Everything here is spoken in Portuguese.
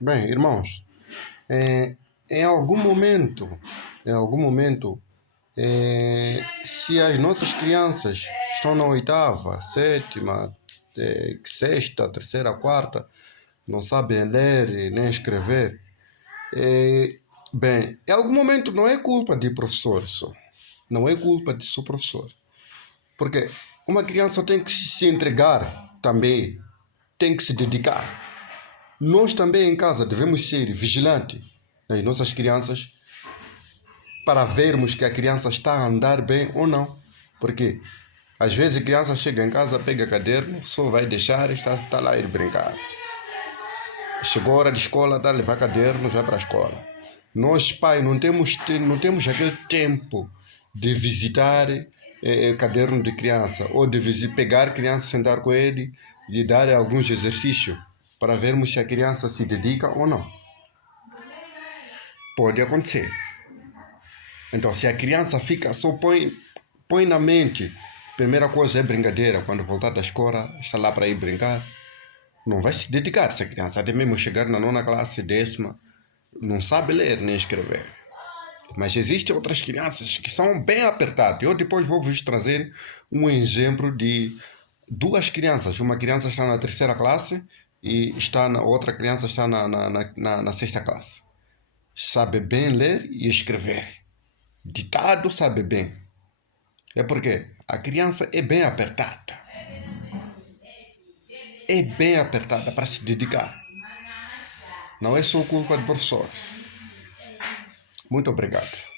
Bem, irmãos, eh, em algum momento, em algum momento, se as nossas crianças estão na oitava, sétima, sexta, terceira, quarta, não sabem ler nem escrever, bem, em algum momento não é culpa de professor só. Não é culpa de só professor. Porque uma criança tem que se entregar também, tem que se dedicar. Nós também em casa devemos ser vigilantes nas nossas crianças para vermos que a criança está a andar bem ou não. Porque às vezes a criança chega em casa, pega caderno, só vai deixar e está lá a ir brincar. Chegou a hora de escola, dá levar caderno, vai para a escola. Nós, pais, não temos aquele tempo de visitar caderno de criança ou de pegar criança, sentar com ele e dar alguns exercícios para vermos se a criança se dedica ou não. Pode acontecer. Então, se a criança fica, só põe na mente, primeira coisa é brincadeira, quando voltar da escola, está lá para ir brincar, não vai se dedicar essa criança, até mesmo chegar na nona classe, décima, não sabe ler nem escrever. Mas existem outras crianças que são bem apertadas. Eu depois vou vos trazer um exemplo de duas crianças. Uma criança está na terceira classe e outra criança está na sexta classe. Sabe bem ler e escrever. Ditado sabe bem. É porque a criança é bem apertada. É bem apertada para se dedicar. Não é só culpa do professor. Muito obrigado.